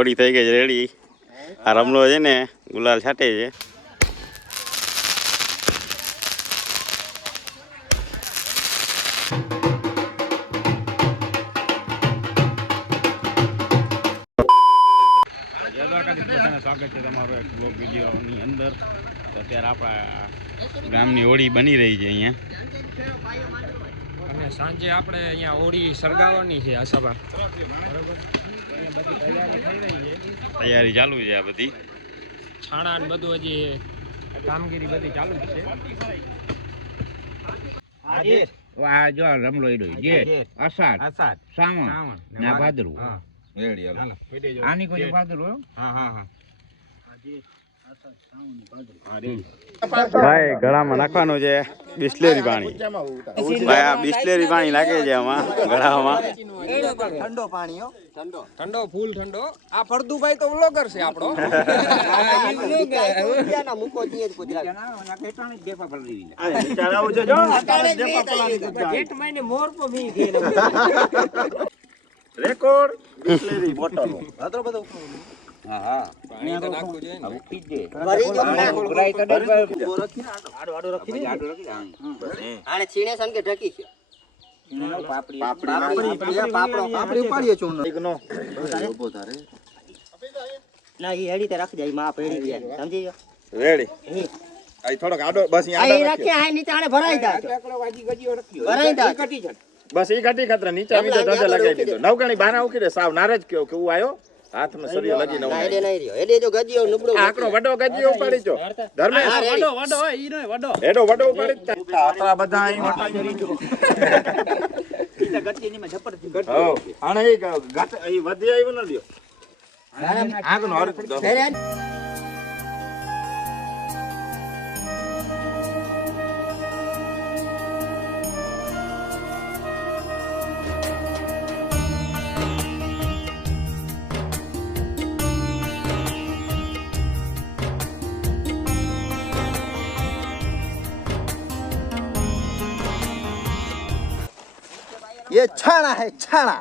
હોળી થઈ ગઈ છે રેડી. આ રમલો છે ને ગુલાલ છાંટે છે. સ્વાગત છે તમારો એક બ્લોગ વિડીયોની અંદર. અત્યારે આપણા ગામની હોળી બની રહી છે અહીંયા, અને સાંજે આપણે અહીંયા હોળી સળગાવવાની છે આશાબા. બરોબર, તૈયારી ચાલુ છે. આ બધી છાણા ને બધું હજી કામગીરી બધી ચાલુ જ છે. આ જો રમલો જે અષાઢ સાવણ ના ભાદરવું આની કોઈ ભાદરવું. ભાઈ ગળામાં નાખવાનું છે બિસ્લેરી પાણી. ભાઈ આ બિસ્લેરી પાણી લાગે છે આમાં ગળામાં. ઠંડો પાણી, ઠંડો ફૂલ ઠંડો. આ ફરદુભાઈ તો વ્લોગર છે આપણો. Record Bisleri bottle. થોડોક આડો બસ બસ ઈ ઘટી ખતરા નીચે આવી તો ધંધે લગાવી દીધો. નવગણી બારા ઉકીરે સાવ નારાજ કેવો કેવું આયો હાથમાં સરિયો લગી નવ આકરો વડો ગજીયો ઉપાડી જો ધર્મે વડો ઈ નય વડો એડો વડો ઉપાડી આતરા બધા અહીં વટાઈ જો ઈ ગજી ની માં ઝપટ હો આને ઈ ગાટ અહીં વધી આવ્યો ન લ્યો આગનો હર ये छाना है छाना.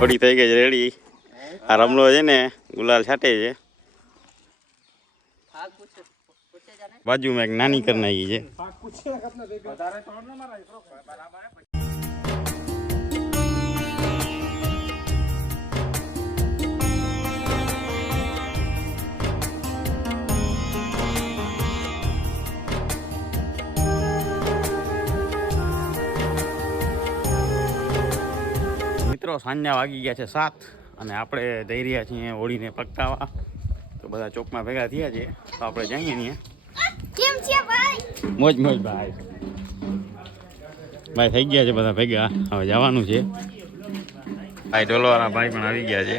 હોળી થઈ ગઈ છે રેડી. આ રમલો છે ને ગુલાલ છાંટે છે. બાજુમાં એક નાની કરી નાખી છે. મિત્રો સાંજના વાગી ગયા છે 7 અને આપણે જઈ રહ્યા છીએ હોળીને પ્રગટાવવા. તો બધા ચોકમાં ભેગા થયા છે તો આપણે જઈએ ને. કેમ છે ભાઈ? મોજ મોજ ભાઈ. ભાઈ થઈ ગયા છે બધા ભેગા. હવે જવાનું છે. ભાઈ ઢોલવાળા ભાઈ પણ આવી ગયા છે.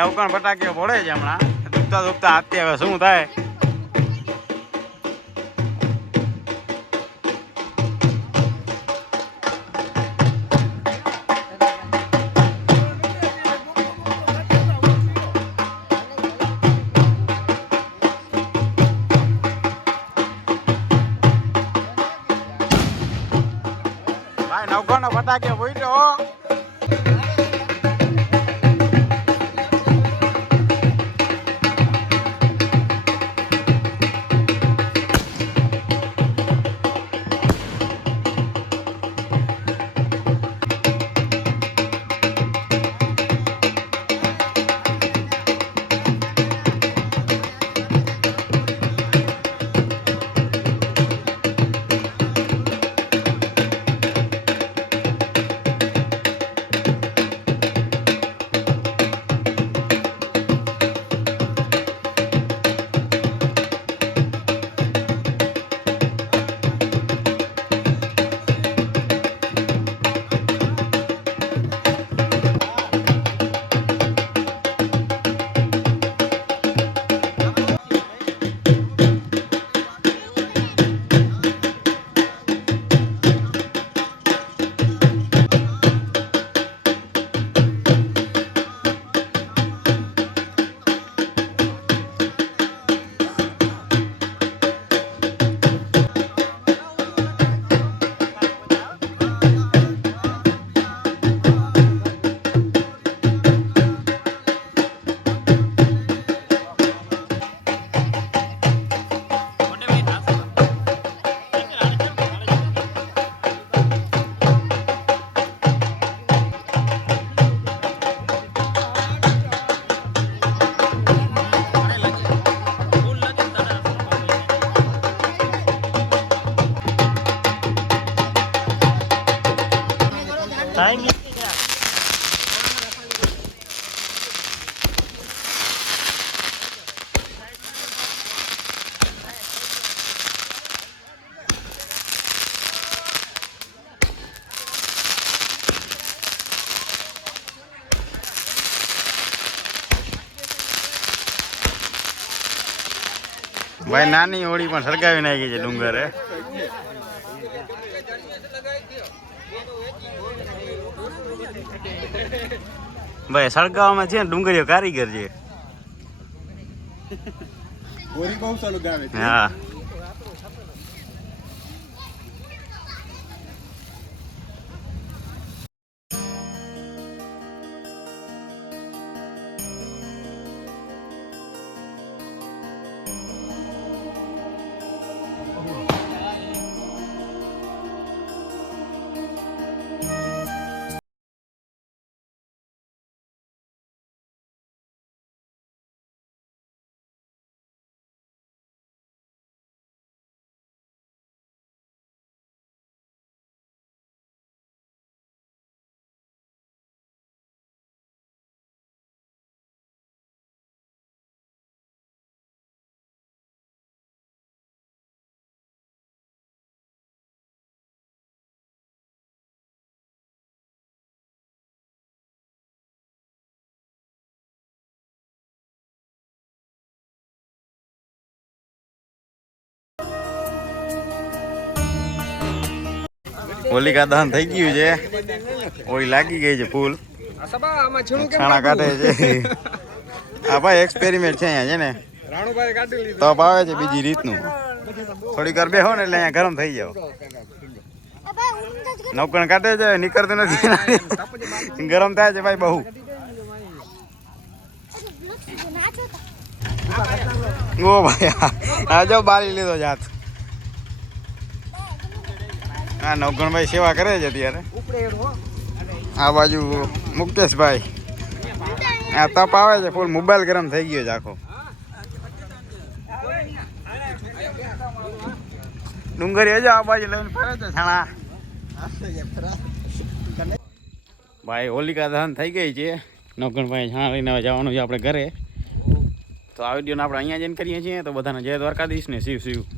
નવકણ ફટાકીઓ ફોડે છે હમણાં. દુખતા દુખતા હાથથી હવે શું થાય. ફટાકે ફૂટ્યો ભાઈ નાની હોળી પણ સળગાવી નાખી છે ડુંગરે ભાઈ સળગાવવામાં છે ને ડુંગરીઓ કારીગર છે હા હોલિકા દહન થઈ ગયું છે હોળી લાગી ગઈ છે ફૂલ છાણા કાઢે છે હા ભાઈ એક્સપેરિમેન્ટ છે અહીંયા છે ને તપ આવે છે બીજી રીતનું થોડીક વાર બેહો ને એટલે અહીંયા ગરમ થઈ જાવ નૌકણ કાઢે છે નીકળતું નથી ગરમ થાય છે ભાઈ બહુ ઓ ભાઈ હા જો બારી લીધો જાત હા નવગણભાઈ સેવા કરે છે અત્યારે આ બાજુ મુકેશભાઈ આ તપ આવે છે ફૂલ મોબાઈલ ગરમ થઈ ગયો છે આખો ડુંગરી હજુ આ બાજુ લઈને ફરે છે છાણા ભાઈ હોલિકા દહન થઈ ગઈ છે નવગણભાઈ છાણા લઈને હવે જવાનું છે આપણે ઘરે તો આ વિડીયોને આપણે અહીંયા જઈને કરીએ છીએ તો બધાને જય દ્વારકાધીશ ને શિવ શિવ